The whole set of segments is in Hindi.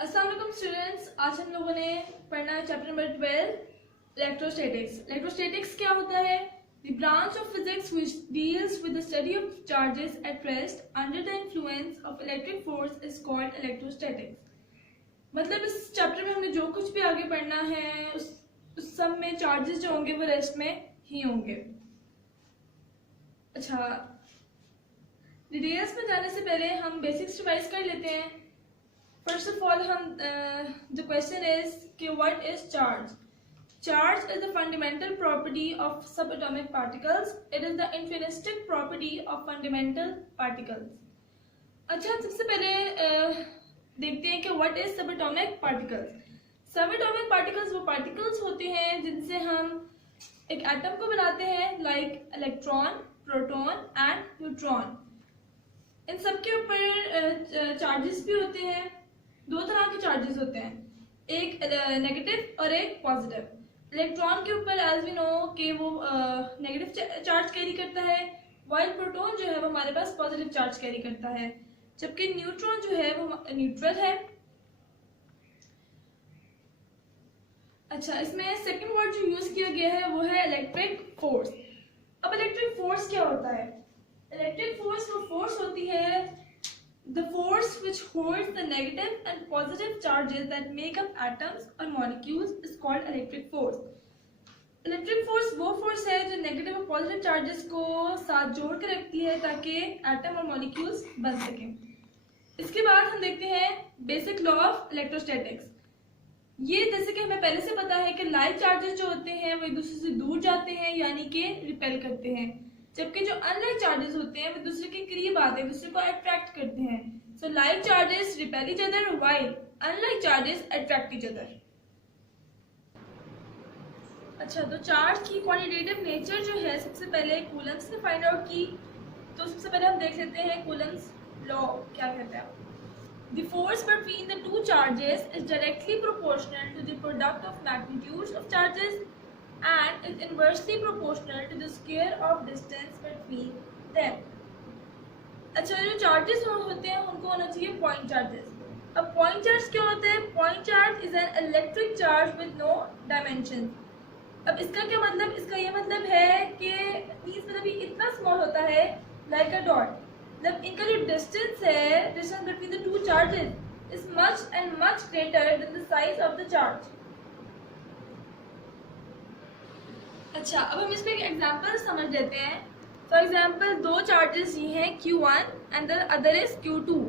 अस्सलाम वालेकुम स्टूडेंट्स, आज हम लोगों ने पढ़ना है चैप्टर नंबर 12 इलेक्ट्रोस्टैटिक्स। इलेक्ट्रोस्टैटिक्स क्या होता है? The branch of physics which deals with the study of charges at rest under the influence of electric force is called electrostatics. मतलब इस चैप्टर में हमें जो कुछ भी आगे पढ़ना है उस सब में चार्जेस जो होंगे वो रेस्ट में ही होंगे। अच्छा, डिटेल्स में जाने से पहले हम बेसिक्स रिवाइज कर लेते हैं। First of all, the question is what is charge? Charge is the fundamental property of subatomic particles. It is the intrinsic property of fundamental particles. अच्छा, सबसे पहले देखते हैं कि what is subatomic particles. Subatomic particles वो particles होते हैं जिनसे हम एक एटम को बनाते हैं, like electron, proton and neutron. इन सब के ऊपर चार्जेस भी होते हैं। दो तरह के चार्जेस होते हैं, एक नेगेटिव और एक पॉजिटिव। इलेक्ट्रॉन के ऊपर एज वी नो कि वो नेगेटिव चार्ज कैरी करता है, वाइल प्रोटॉन जो है वो हमारे पास पॉजिटिव चार्ज कैरी करता है, जबकि न्यूट्रॉन जो है वो न्यूट्रल है। अच्छा, इसमें सेकंड वर्ड जो यूज किया गया है वो है इलेक्ट्रिक फोर्स। अब इलेक्ट्रिक फोर्स क्या होता है? इलेक्ट्रिक फोर्स वो फोर्स होती है the force which holds the negative and positive charges that make up atoms or molecules is called electric force. Electric force वो force है जो negative और positive charges को साथ जोड़ कर रखती है ताकि atom और molecules बन सकें। इसके बाद हम देखते हैं basic law of electrostatics। ये जैसे कि हमें पहले से पता है कि लाइट चार्जेस जो होते हैं वो एक दूसरे से दूर जाते हैं, यानी कि रिपेल करते हैं, जबकि जो अनलाइट चार्जेस होते हैं वो दूसरे के करीब आते हैं, दूसरे को अट्रैक्ट करते हैं। So light charges repel each other while unlit charges attract each other. अच्छा, तो चार्ज की क्वांटिटेटिव नेचर जो है सबसे पहले कूलम्स ने फाइंड आउट की। तो सबसे पहले हम देख लेते हैं कूलम्स लॉ क्या कहता है। The force between the two charges is directly proportional to the product of magnitudes of charges and is inversely proportional to the square of distance between them. अच्छा, जो चार्जेस होते हैं उनको होना चाहिए पॉइंट चार्जेस। अब पॉइंट चार्ज क्या होते हैं? Point charge is an electric charge with no dimension. अब इसका क्या मतलब? इसका ये मतलब है कि मींस मतलब ये इतना स्मॉल होता है लाइक अ डॉट। मतलब इनका जो डिस्टेंस है, distance between the two charges is much and much greater than the size of the charge. अच्छा, अब हम इसको एक एग्जांपल समझ लेते हैं। फॉर एग्जांपल दो चार्जेस ये हैं Q1 and the other is Q2।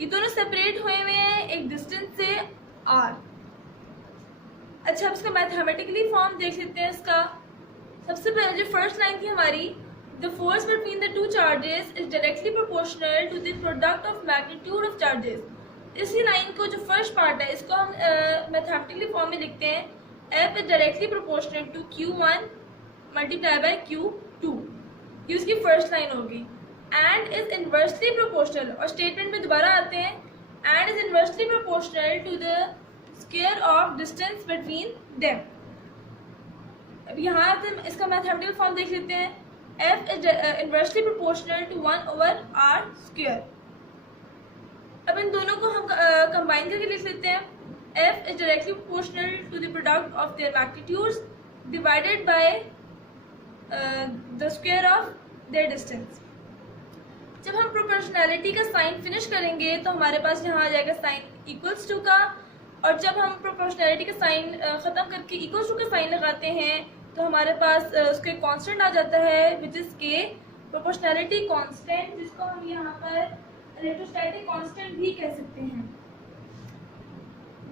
ये दोनों सेपरेट हुए हुए हैं एक डिस्टेंस से R। अच्छा, अब इसका मैथमेटिकली फॉर्म देख लेते हैं इसका। सबसे पहले जो फर्स्ट लाइन थी हमारी, the force between the two charges is directly proportional to the product of magnitude of charges. इसी लाइन को जो फर्स्ट पार्ट है इसको हम मैथमेटिकली फॉर्म में लिखते हैं, F is directly proportional to Q1 multiplied by Q2। ये उसकी फर्स्ट लाइन होगी। एंड इज इनवर्सली प्रोपोर्शनल, और स्टेटमेंट में दोबारा आते हैं, and is inversely proportional to the square of distance between them. अब यहाँ इसका मैथमेटिकल फॉर्म देख लेते हैं, F is inversely proportional to 1/r square। अब इन दोनों को हम कंबाइन करके लिख लेते हैं, F is directly proportional to the product of their magnitudes divided by the square of their distance। जब हम प्रोपोर्शनैलिटी का साइन फिनिश करेंगे तो हमारे पास यहाँ आ जाएगा साइन इक्वल्स टू का, और जब हम प्रोपोर्शनैलिटी का साइन ख़त्म करके इक्वल्स टू का साइन लगाते हैं तो हमारे पास उसके कांस्टेंट आ जाता है विच इज़ के प्रोपोर्शनैलिटी कांस्टेंट, जिसको हम यहाँ पर इलेक्ट्रोस्टैटिक कांस्टेंट भी कह सकते हैं।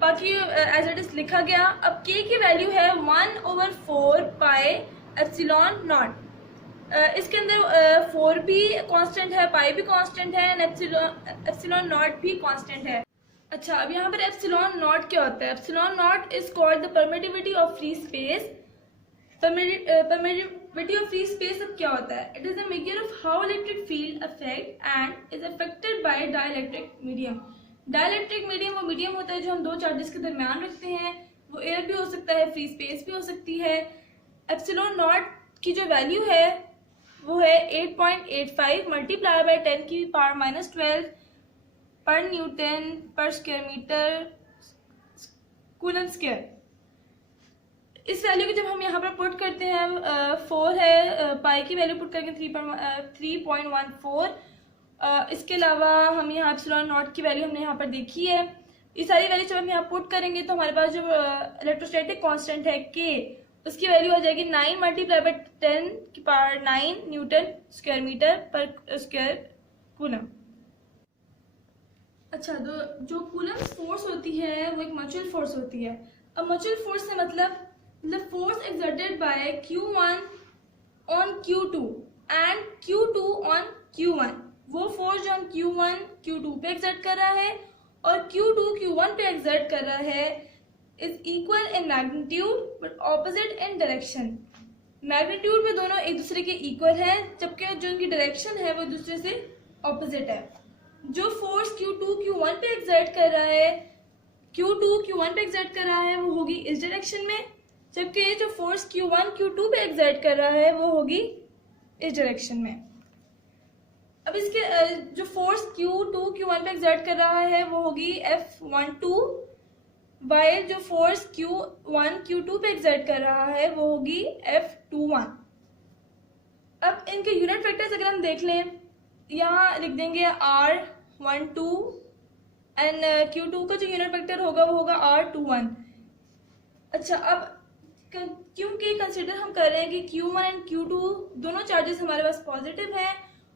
बाकी एज इट इज लिखा गया। अब के की वैल्यू है 1/4 पाई एप्सिलॉन नॉट। इसके अंदर 4 भी कांस्टेंट है, पाई भी कांस्टेंट है, एप्सिलॉन नॉट भी कांस्टेंट है। अच्छा, अब यहाँ पर एप्सिलॉन नॉट क्या होता है? Epsilon not is called the permittivity of free space. Permittivity of free space अब क्या होता है? It is a measure of how electric field affect and is affected by dielectric medium. Dielectric medium वो मीडियम होता है जो हम दो चार्जेस के दरमियान रखते हैं। वो एयर भी हो सकता है, फ्री स्पेस भी हो सकती है। एप्सिलॉन नॉट की जो वैल्यू है वो है 8.85 मल्टीप्लाई बाय 10⁻⁻12 पर न्यूटन पर स्क्वायर मीटर कूलम स्क्वायर। इस वैल्यू को जब हम यहाँ पर पुट करते हैं, 4 है, पाई की वैल्यू पुट करके 3.14, इसके अलावा हम यहाँ एप्सिलॉन नॉट की वैल्यू हमने यहाँ पर देखी है। ये सारी वैल्यू जब हम यहाँ पुट करेंगे तो हमारे पास जो इलेक्ट्रोस्टैटिक कांस्टेंट है K, उसकी वैल्यू आ जाएगी 9 मल्टीप्लाई बाय 10 की पावर 9 न्यूटन स्क्वायर मीटर पर स्क्वायर कूलम। अच्छा, तो जो कूलम फोर्स होती है वो एक म्यूचुअल फोर्स होती है। अब म्यूचुअल फोर्स से मतलब force exerted by Q1 on Q2 and Q2 on Q1, वो फोर्स जो हम Q1 Q2 पे एक्सर्ट कर रहा है और Q2 Q1 पे एक्सर्ट कर रहा है is equal in magnitude but opposite in direction. Magnitude में दोनों एक दूसरे के इक्वल है, जबकि जो उनकी डायरेक्शन है वो एक दूसरे से ऑपोजिट है। जो फोर्स Q2 Q1 पे एक्सर्ट कर रहा है, Q2 Q1 पे एक्सर्ट कर रहा है, वो होगी इस डायरेक्शन में, जबकि जो फोर्स Q1 Q2 पे एक्सर्ट कर रहा है वो होगी इस डायरेक्शन में। अब इसके जो फोर्स Q2 Q1 पे एक्सर्ट कर रहा है वो होगी F12, वाइल जो फोर्स Q1 Q2 पे एक्सर्ट कर रहा है वो होगी F21। अब इनके यूनिट वेक्टर्स अगर हम देख लें, यहाँ लिख देंगे R12 एंड Q2 का जो यूनिट वेक्टर होगा वो होगा R21। अच्छा, अब क्योंकि कंसिडर हम कर रहे हैं कि Q1 एंड Q2 दोनों चार्जेस हमारे पास पॉजिटिव हैं,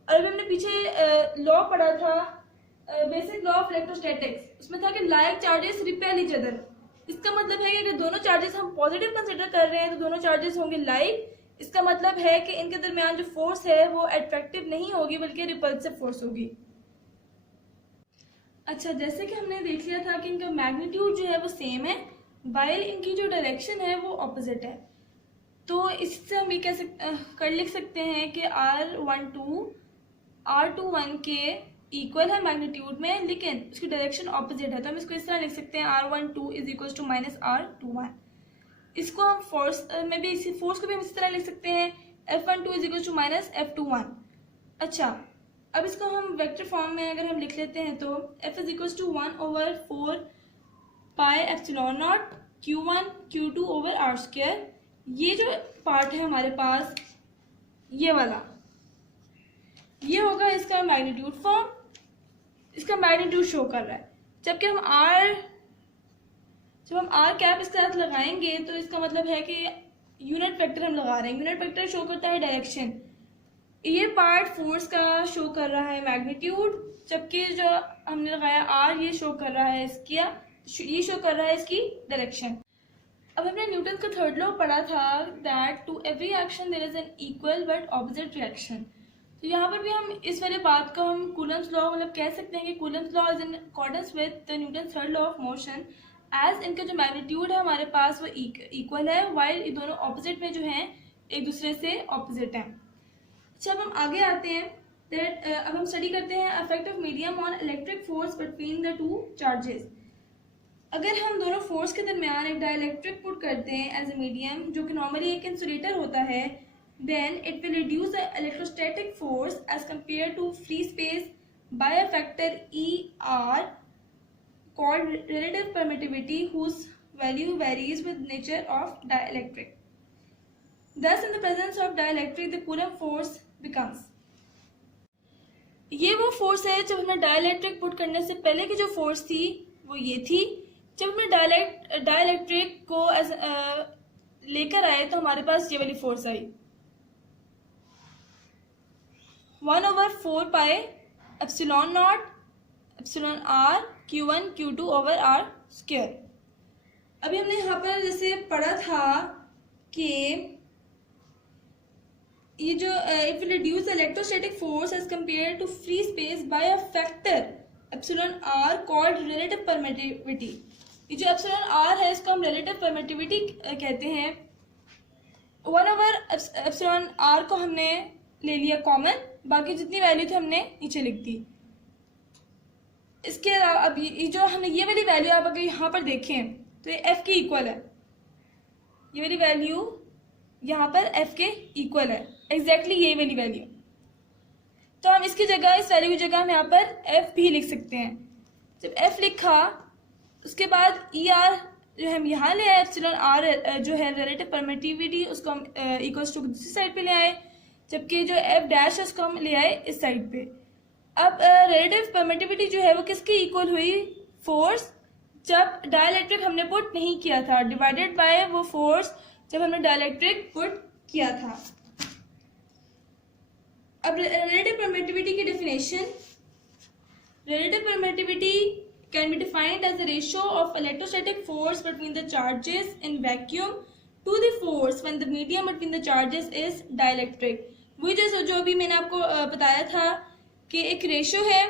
और अभी हमने पीछे लॉ पढ़ा था, बेसिक लॉ ऑफ इलेक्ट्रोस्टैटिक्स, उसमें था कि like charges repel each other. इसका मतलब है कि अगर दोनों चार्जेस हम पॉजिटिव कंसिडर कर रहे हैं तो दोनों चार्जेस होंगे लाइक। इसका मतलब है कि इनके दरमियान जो फोर्स है वो अट्रैक्टिव नहीं होगी बल्कि रिपल्सिव फोर्स होगी। अच्छा, जैसे कि हमने देख लिया था कि इनका मैग्नीट्यूड जो है वो सेम है, वाइल इनकी जो डायरेक्शन है वो ऑपोजिट है। तो इससे हम ये लिख सकते हैं कि R12 R21 के इक्वल है मैग्नीट्यूड में, लेकिन उसकी डायरेक्शन ऑपोजिट है। तो हम इसको इस तरह लिख सकते हैं R12 is equal to minus R21। इसको हम फोर्स में भी इसी फोर्स को भी हम इस तरह लिख सकते हैं, F12 is equal to minus F21। अच्छा, अब इसको हम वेक्टर फॉर्म में अगर हम लिख लेते हैं तो F is equal to 1/4 pi epsilon not Q1 Q2 over R square. ये जो पार्ट है हमारे पास, ये वाला, ये होगा इसका मैग्नीट्यूड फॉर्म, इसका मैग्नीट्यूड शो कर रहा है। जबकि जब हम R कैप इसके साथ लगाएंगे तो इसका मतलब है कि यूनिट वेक्टर हम लगा रहे हैं। यूनिट वेक्टर शो करता है डायरेक्शन, ये पार्ट फोर्स का शो कर रहा है मैग्नीट्यूड, जबकि जो हमने लगाया R ये शो कर रहा है ये शो कर रहा है इसकी डायरेक्शन। अब हमने न्यूटन का थर्ड लॉ पढ़ा था, that to every action there is an equal but opposite reaction. तो यहाँ पर भी हम इस वाले बात को हम कूलम्स लॉ मतलब कह सकते हैं कि Coulomb's law is in accordance with the Newton third law of motion, as इनका जो मैग्नीट्यूड है हमारे पास वो इक्वल है, वाइल ये दोनों ऑपोजिट में जो हैं एक दूसरे से ऑपोजिट हैं। अच्छा, अब हम आगे आते हैं, अब हम स्टडी करते हैं effect of medium on electric force between the two charges. अगर हम दोनों फोर्स के दरमियान एक डाइलेक्ट्रिक पुट करते हैं एज ए मीडियम, जो कि नॉर्मली एक इंसुलेटर होता है, then it will reduce the electrostatic force as compared to free space by a factor ER called relative permittivity, whose value varies with nature of dielectric. Thus, in the presence of dielectric, the Coulomb force becomes, ये वो फोर्स है जब हमने डाइलेक्ट्रिक पुट करने से पहले की जो फोर्स थी वो ये थी। जब हमने डाइलेक्ट्रिक को लेकर आए तो हमारे पास ये वाली force I, 1/4 pi epsilon not epsilon R Q1 Q2 over R square. अभी हमने यहाँ पर जैसे पढ़ा था कि ये जो it will reduce electrostatic force as compare to free space by a factor epsilon R called relative permittivity. ये जो एप्सिलॉन R है इसको हम रिलेटिव परमिटिविटी कहते हैं। 1/एप्सिलॉन R को हमने ले लिया कॉमन, बाकी जितनी वैल्यू थी हमने नीचे लिख दी। इसके अलावा अब ये जो हमने ये वाली वैल्यू आप अगर यहाँ पर देखें तो ये F के इक्वल है, ये वाली वैल्यू यहाँ पर F के इक्वल है, एग्जैक्टली ये वाली वैल्यू। तो हम इसकी जगह, इस वैल्यू की जगह हम यहाँ पर F भी लिख सकते हैं। जब F लिखा उसके बाद ER जो हम यहाँ ले आए एप्सिलॉन आर जो है रिलेटिव परमिटिविटी, उसको हम इक्वल्स टू दूसरी साइड पे ले आए, जबकि जो एफ डैश है उसको हम ले आए इस साइड पे। अब रिलेटिव परमिटिविटी जो है वो किसकी इक्वल हुई, फोर्स जब डाइलेक्ट्रिक हमने पुट नहीं किया था, डिवाइडेड बाय वो फोर्स जब हमने डाइलेक्ट्रिक पुट किया था। अब रिलेटिव परमिटिविटी की definition, relative permittivity can be defined as the ratio of electrostatic force between the charges in vacuum to the force when the medium between the charges is dielectric। वही जैसे जो भी मैंने आपको बताया था कि एक रेशियो है,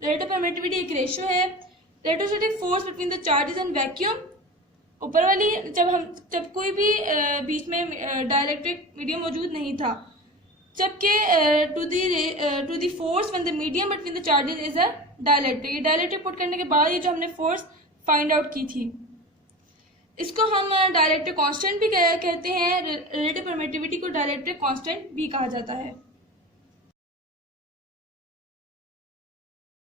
relative permittivity एक रेशियो है, electrostatic force between the charges in vacuum ऊपर वाली, जब कोई भी बीच में डाइलेक्ट्रिक मीडियम मौजूद नहीं था, जबकि to the force when the medium between the charges is a dielectric. ये डाइलेक्ट्रिक पुट करने के बाद ये जो हमने फोर्स फाइंड आउट की थी, इसको हम डाइलेक्ट्रिक कांस्टेंट भी कहते हैं। रिलेटिव परमिटिविटी को डाइलेक्ट्रिक कांस्टेंट भी कहा जाता है।